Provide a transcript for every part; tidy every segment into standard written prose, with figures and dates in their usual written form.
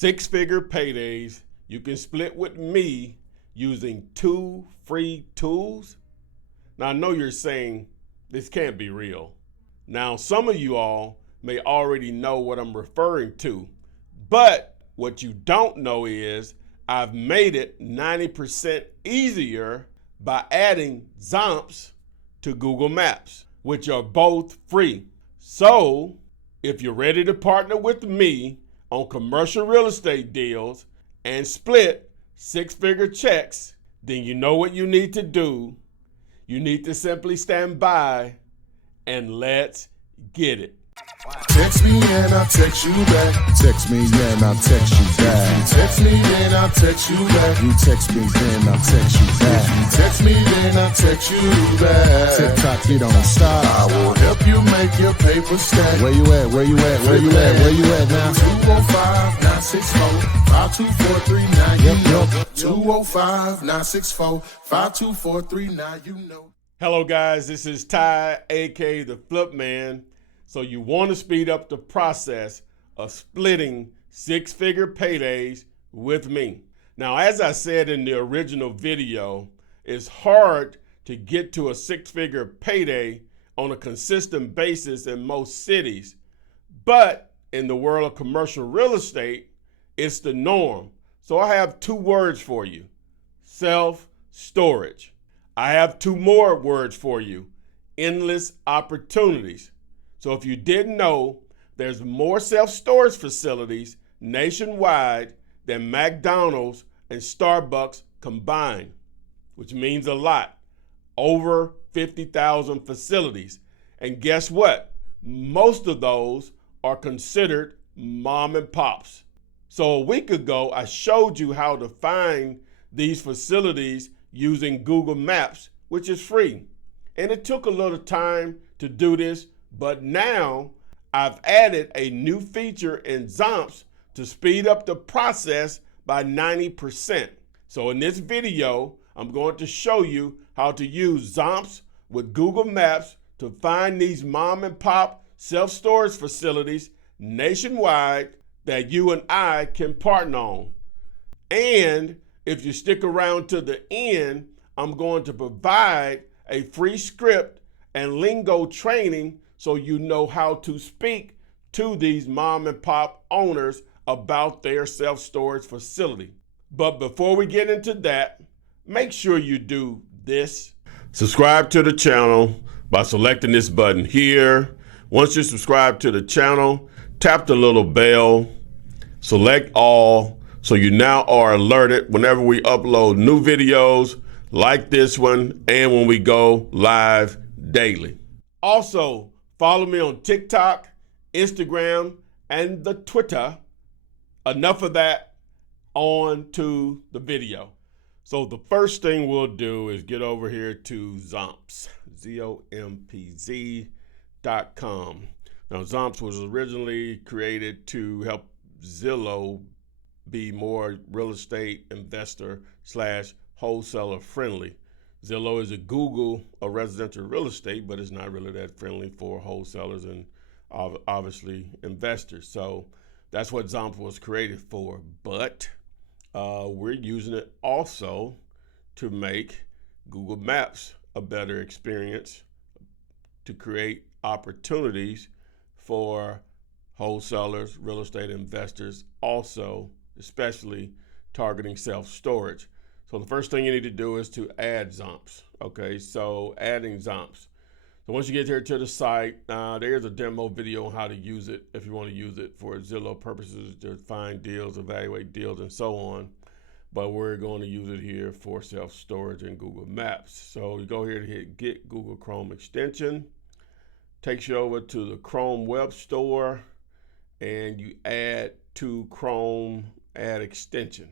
Six-figure paydays you can split with me using 2 free tools. Now, I know you're saying this can't be real. Now, some of you all may already know what I'm referring to, but what you don't know is I've made it 90% easier by adding Zomps to Google Maps, which are both free. So, if you're ready to partner with me on commercial real estate deals and split six-figure checks, then you know what you need to do. You need to simply stand by and let's get it. Text me and I'll text you back. Text me and I'll text you back. Text me and I'll text you back. You text me then I'll text you back. Text me then I'll text you back. TikTok, you don't stop. I will help you make your paper stack. Where you at? Where you at? Where you at? Where you at now? 205-964-52439. Yep. 205-964-52439. You know. Hello guys, this is Ty, aka the Flip Man. So you want to speed up the process of splitting six-figure paydays with me. Now, as I said in the original video, it's hard to get to a six-figure payday on a consistent basis in most cities. But in the world of commercial real estate, it's the norm. So I have 2 words for you: self-storage. I have 2 more words for you: endless opportunities. So if you didn't know, there's more self-storage facilities nationwide than McDonald's and Starbucks combined, which means a lot. Over 50,000 facilities. And guess what? Most of those are considered mom and pops. So a week ago, I showed you how to find these facilities using Google Maps, which is free. And it took a little time to do this, but now I've added a new feature in Zomps to speed up the process by 90%. So in this video, I'm going to show you how to use Zomps with Google Maps to find these mom and pop self-storage facilities nationwide that you and I can partner on. And if you stick around to the end, I'm going to provide a free script and lingo training so you know how to speak to these mom and pop owners about their self-storage facility. But before we get into that, make sure you do this. Subscribe to the channel by selecting this button here. Once you subscribe to the channel, tap the little bell, select all, so you now are alerted whenever we upload new videos like this one and when we go live daily. Also, follow me on TikTok, Instagram, and the Twitter. Enough of that, on to the video. So the first thing we'll do is get over here to Zomps, ZOMPZ.com. Now, Zomps was originally created to help Zillow be more real estate investor / wholesaler friendly. Zillow is a Google of residential real estate, but it's not really that friendly for wholesalers and obviously investors. So that's what Zomps was created for. But we're using it also to make Google Maps a better experience, to create opportunities for wholesalers, real estate investors, also, especially targeting self-storage. So the first thing you need to do is to add Zomps. Okay, so adding Zomps. So once you get here to the site, there's a demo video on how to use it if you want to use it for Zillow purposes, to find deals, evaluate deals, and so on. But we're going to use it here for self-storage and Google Maps. So you go here to hit Get Google Chrome Extension. Takes you over to the Chrome Web Store, and you add to Chrome Add Extension.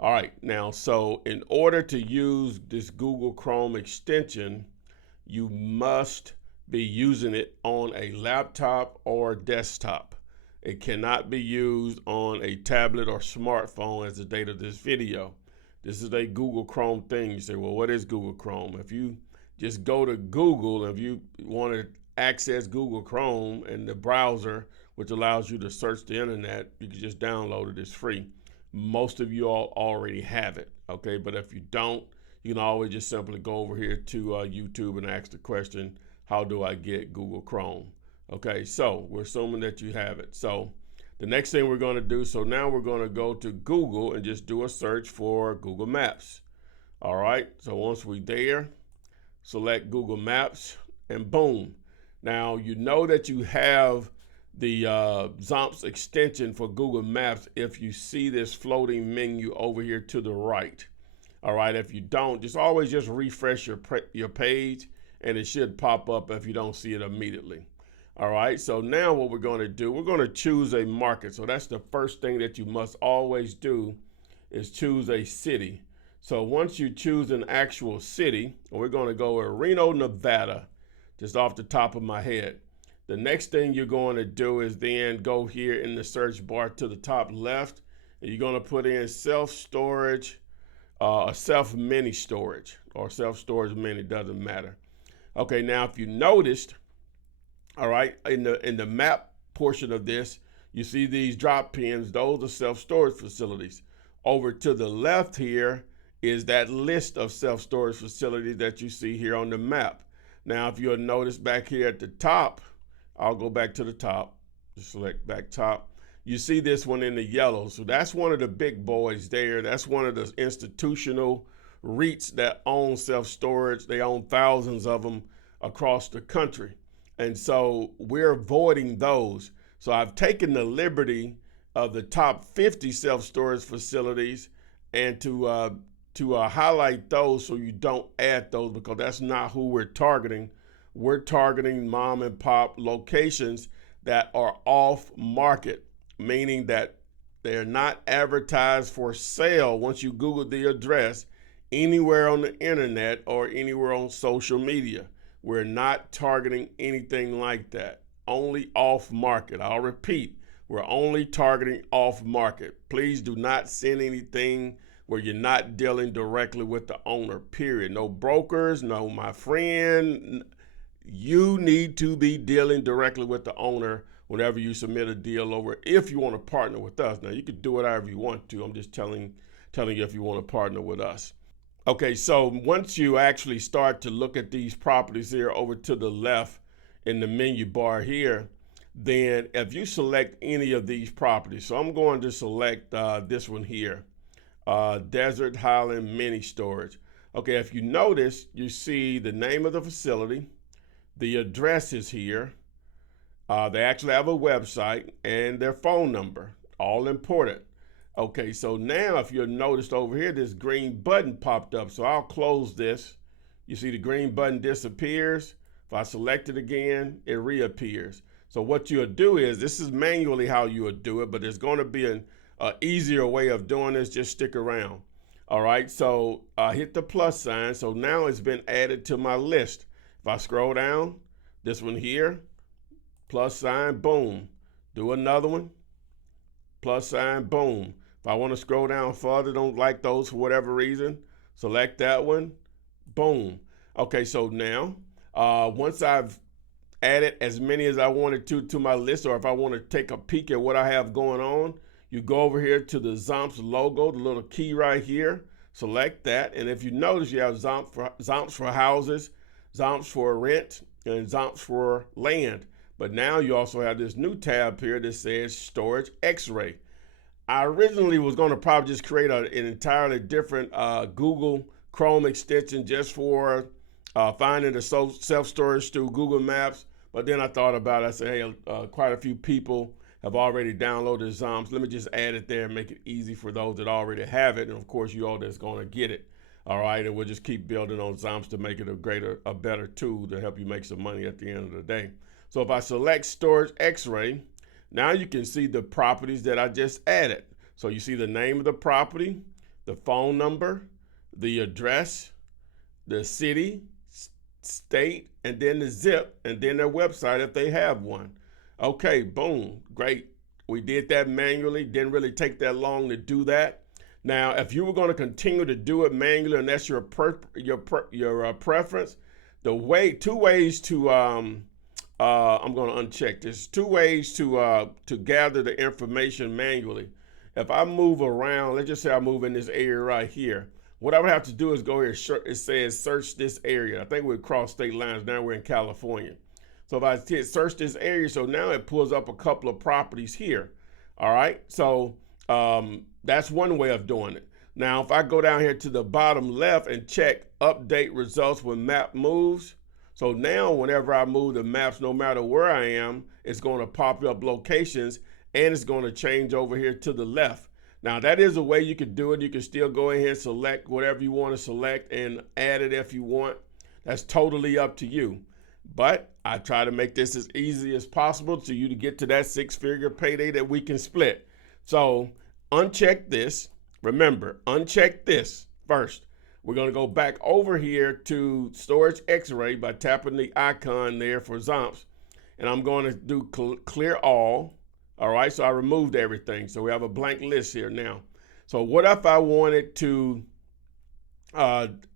All right, now, so in order to use this Google Chrome extension, you must be using it on a laptop or desktop. It cannot be used on a tablet or smartphone as the date of this video. This is a Google Chrome thing. You say, well, what is Google Chrome? If you just go to Google, if you want to access Google Chrome in the browser which allows you to search the internet. You can just download it. It's free. Most of you all already have it, okay? But if you don't, you can always just simply go over here to YouTube and ask the question, how do I get Google Chrome? Okay, so we're assuming that you have it. So the next thing we're going to do, so now we're going to go to Google and just do a search for Google Maps. All right, so once we're there, select Google Maps and boom. Now you know that you have the Zomps extension for Google Maps if you see this floating menu over here to the right. All right, if you don't, always refresh your page and it should pop up if you don't see it immediately. All right, so now what we're going to do, we're going to choose a market. So that's the first thing that you must always do is choose a city. So once you choose an actual city, we're going to go with Reno, Nevada, just off the top of my head. The next thing you're going to do is then go here in the search bar to the top left, and you're going to put in self-storage, self-mini storage, or self-storage mini, doesn't matter. Okay, now if you noticed, all right, in the map portion of this, you see these drop pins, those are self-storage facilities. Over to the left here is that list of self-storage facilities that you see here on the map. Now, if you'll notice back here at the top, I'll go back to the top, just select back top. You see this one in the yellow. So that's one of the big boys there. That's one of the institutional REITs that own self-storage. They own thousands of them across the country. And so we're avoiding those. So I've taken the liberty of the top 50 self-storage facilities and to highlight those so you don't add those, because that's not who we're targeting. We're targeting mom and pop locations that are off market, meaning that they're not advertised for sale once you Google the address anywhere on the internet or anywhere on social media. We're not targeting anything like that, only off market. I'll repeat, we're only targeting off market. Please do not send anything where you're not dealing directly with the owner, period. No brokers, no my friend. You need to be dealing directly with the owner whenever you submit a deal over, if you want to partner with us. Now, you can do it however you want to. I'm just telling you if you want to partner with us. Okay, so once you actually start to look at these properties here over to the left in the menu bar here, then if you select any of these properties, so I'm going to select this one here, Desert Highland Mini Storage. Okay, if you notice, you see the name of the facility, the address is here. They actually have a website and their phone number, all important. Okay, so now if you'll notice over here, this green button popped up. So I'll close this. You see the green button disappears. If I select it again, it reappears. So what you'll do is, this is manually how you would do it, but there's going to be an easier way of doing this. Just stick around. All right, so hit the plus sign. So now it's been added to my list. If I scroll down, this one here, plus sign, boom. Do another one, plus sign, boom. If I want to scroll down further, don't like those for whatever reason, select that one, boom. Okay, so now, once I've added as many as I wanted to my list, or if I want to take a peek at what I have going on, you go over here to the Zomps logo, the little key right here, select that. And if you notice, you have Zomps for houses, Zomps for rent, and Zomps for land. But now you also have this new tab here that says Storage X-Ray. I originally was going to probably just create an entirely different Google Chrome extension just for finding the self-storage through Google Maps. But then I thought about it. I said, hey, quite a few people have already downloaded Zomps. Let me just add it there and make it easy for those that already have it. And of course, you all that's going to get it. All right, and we'll just keep building on Zomps to make it a better tool to help you make some money at the end of the day. So if I select Storage X-Ray, now you can see the properties that I just added. So you see the name of the property, the phone number, the address, the city, state, and then the zip, and then their website if they have one. Okay, boom, great. We did that manually. Didn't really take that long to do that. Now, if you were going to continue to do it manually, and that's your preference, two ways to I'm going to uncheck. There's two ways to gather the information manually. If I move around, let's just say I move in this area right here. What I would have to do is go here. It says search this area. I think we'd cross state lines. Now we're in California. So if I hit search this area, so now it pulls up a couple of properties here. All right. So that's one way of doing it. Now, if I go down here to the bottom left and check update results when map moves. So now whenever I move the maps, no matter where I am, it's going to pop up locations and it's going to change over here to the left. Now that is a way you could do it. You can still go ahead and select whatever you want to select and add it if you want. That's totally up to you. But I try to make this as easy as possible to you to get to that six-figure payday that we can split. So uncheck this. Remember, uncheck this first. We're going to go back over here to Storage X-Ray by tapping the icon there for Zomps. And I'm going to do clear all. All right, so I removed everything. So we have a blank list here now. So what if I wanted to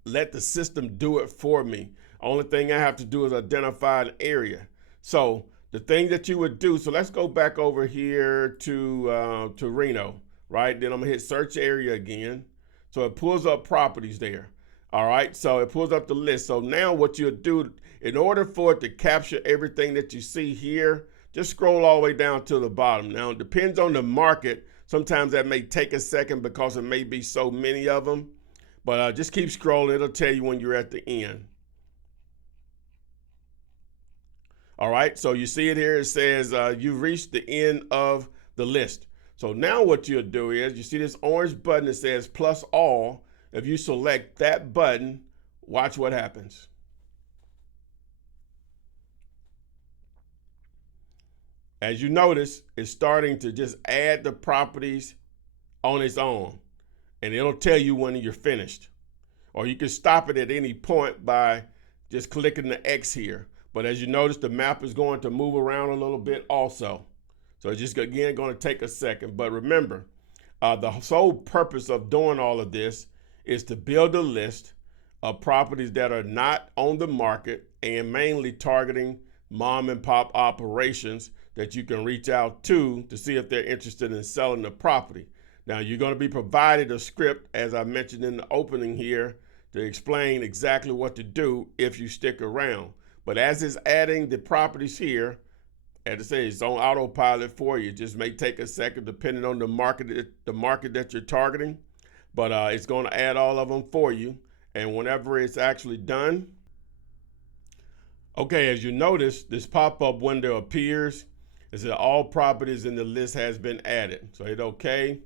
let the system do it for me? Only thing I have to do is identify an area. So the thing that you would do, so let's go back over here to Reno, right? Then I'm gonna hit search area again. So it pulls up properties there. All right, so it pulls up the list. So now what you'll do, in order for it to capture everything that you see here, just scroll all the way down to the bottom. Now, it depends on the market. Sometimes that may take a second because it may be so many of them. But just keep scrolling. It'll tell you when you're at the end. All right, so you see it here. It says you've reached the end of the list. So now what you'll do is, you see this orange button that says plus all. If you select that button, watch what happens. As you notice, it's starting to just add the properties on its own. And it'll tell you when you're finished. Or you can stop it at any point by just clicking the X here. But as you notice, the map is going to move around a little bit also. So it's just, again, going to take a second. But remember, the sole purpose of doing all of this is to build a list of properties that are not on the market and mainly targeting mom and pop operations that you can reach out to see if they're interested in selling the property. Now, you're going to be provided a script, as I mentioned in the opening here, to explain exactly what to do if you stick around. But as it's adding the properties here, as I say, it's on autopilot for you. It just may take a second depending on the market that you're targeting. But it's going to add all of them for you. And whenever it's actually done, okay, as you notice, this pop-up window appears. It says all properties in the list has been added. So hit OK.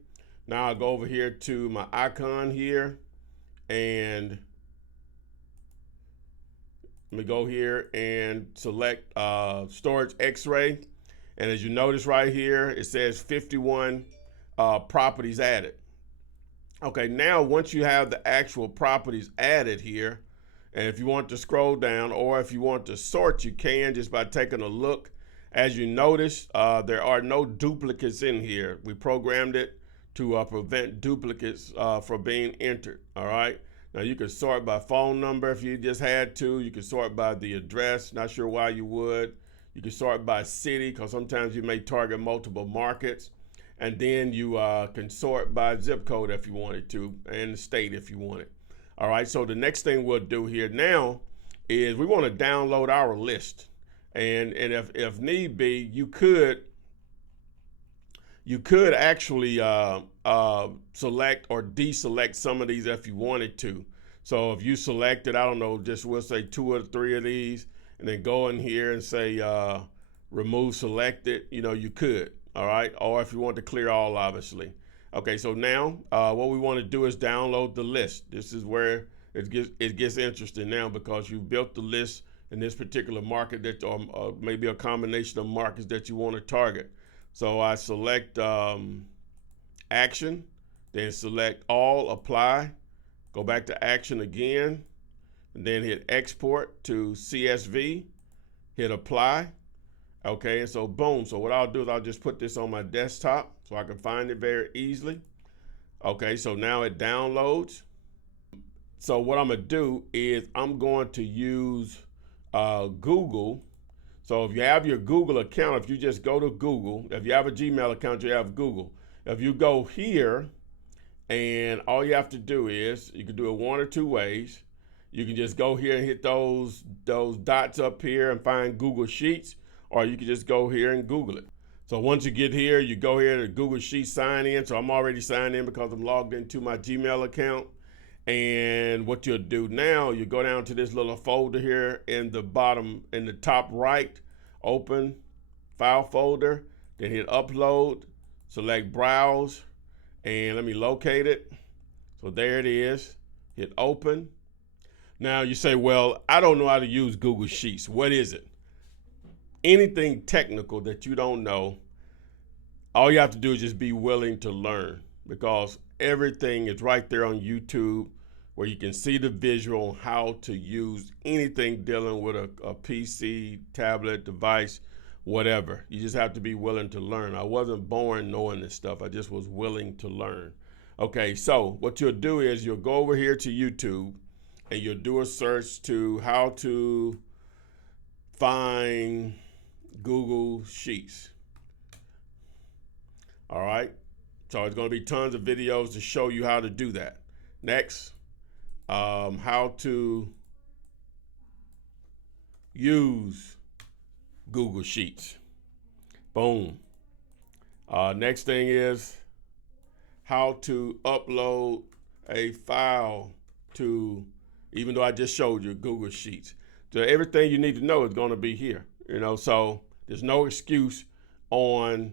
Now I'll go over here to my icon here and let me go here and select Storage X-Ray. And as you notice right here, it says 51 properties added. Okay, now once you have the actual properties added here, and if you want to scroll down or if you want to sort, you can just by taking a look. As you notice, there are no duplicates in here. We programmed it to prevent duplicates from being entered, all right? Now you can sort by phone number if you just had to. You can sort by the address, not sure why you would. You can sort by city because sometimes you may target multiple markets. And then you can sort by zip code if you wanted to, and the state if you wanted. All right, so the next thing we'll do here now is we want to download our list. And if need be, you could actually select or deselect some of these if you wanted to. So if you selected, I don't know, just we'll say 2 or 3 of these, and then go in here and say remove selected, you could. All right, or if you want to clear all, obviously. Okay, so now what we want to do is download the list. This is where it gets interesting now because you built the list in this particular market that, or maybe a combination of markets that you want to target. So I select action, then select all, apply, go back to action again, and then hit export to CSV, hit apply. Okay, and so boom. So what I'll do is I'll just put this on my desktop so I can find it very easily. Okay, so now it downloads. So what I'm gonna do is I'm going to use Google. So if you have your Google account, if you just go to Google, if you have a Gmail account, you have Google. If you go here, and all you have to do is, you can do it one or two ways. You can just go here and hit those dots up here and find Google Sheets, or you can just go here and Google it. So once you get here, you go here to Google Sheets, sign in. So I'm already signed in because I'm logged into my Gmail account. And what you'll do now, you go down to this little folder here in the bottom, in the top right, open file folder, then hit upload, select browse, and let me locate it. So there it is, hit open. Now you say, well, I don't know how to use Google Sheets. What is it? Anything technical that you don't know, all you have to do is just be willing to learn, because everything is right there on YouTube where you can see the visual on how to use anything dealing with a PC, tablet, device, whatever. You just have to be willing to learn. I wasn't born knowing this stuff. I just was willing to learn. Okay, so what you'll do is you'll go over here to YouTube and you'll do a search to how to find Google Sheets. All right, so it's going to be tons of videos to show you how to do that. Next, how to use Google Sheets. Boom. Next thing is how to upload a file to, even though I just showed you Google Sheets. So everything you need to know is going to be here, so there's no excuse on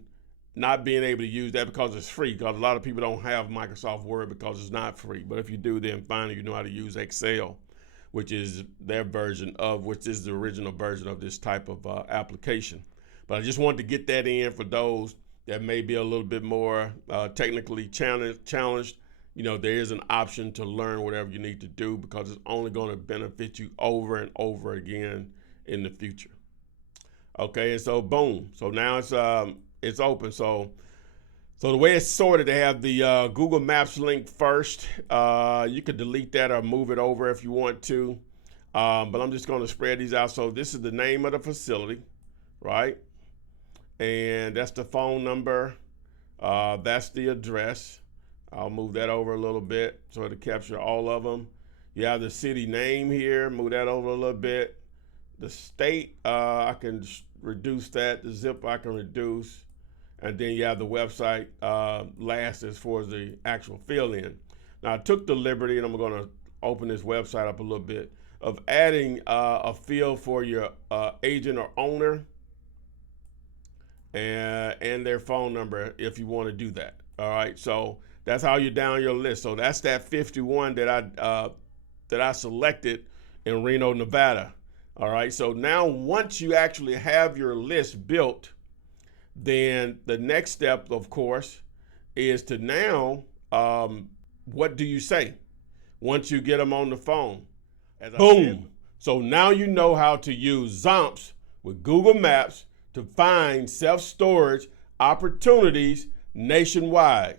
not being able to use that because it's free, because a lot of people don't have Microsoft Word because it's not free. But if you do, then finally you know how to use Excel, which is their version of, which is the original version of this type of application. But I just wanted to get that in for those that may be a little bit more technically challenged. There is an option to learn whatever you need to do, because it's only going to benefit you over and over again in the future. Okay, and so boom. So now it's open. So the way it's sorted, they have the Google Maps link first. You could delete that or move it over if you want to. But I'm just going to spread these out. So this is the name of the facility, right? And that's the phone number. That's the address. I'll move that over a little bit so to capture all of them. You have the city name here. Move that over a little bit. The state, I can reduce that. The zip I can reduce. And then you have the website last as far as the actual fill-in. Now I took the liberty, and I'm going to open this website up a little bit, of adding a field for your agent or owner and their phone number if you want to do that. All right, so that's how you down your list. So that's that 51 that I selected in Reno, Nevada. All right, so now once you actually have your list built, then the next step, of course, is to now, what do you say once you get them on the phone? Boom. So now you know how to use Zomps with Google Maps to find self-storage opportunities nationwide.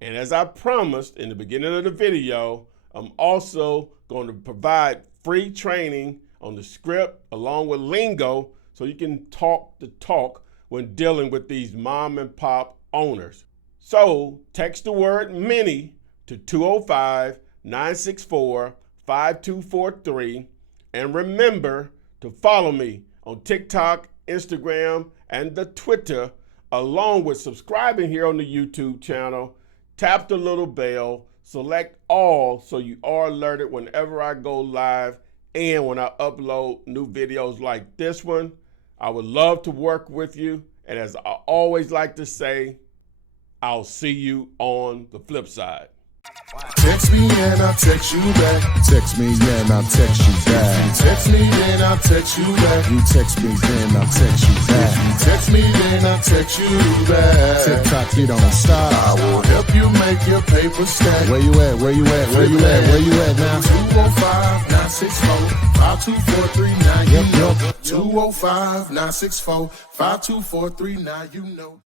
And as I promised in the beginning of the video, I'm also going to provide free training on the script along with lingo so you can talk the talk when dealing with these mom and pop owners. So text the word mini to 205-964-5243, and remember to follow me on TikTok, Instagram, and the Twitter, along with subscribing here on the YouTube channel. Tap the little bell, select all so you are alerted whenever I go live and when I upload new videos like this one. I would love to work with you. And as I always like to say, I'll see you on the flip side. Text me and I'll text you back. Text me and I'll text you back. Text me and I'll text you back. You text me then I'll text you back. Text me then I'll text you back. TikTok, you don't stop. I will help you make your paper stack. Where you at? Where you at? Where you at? Where you at now? 205-964-5243. Now you know. 205-964-5243. Now you know.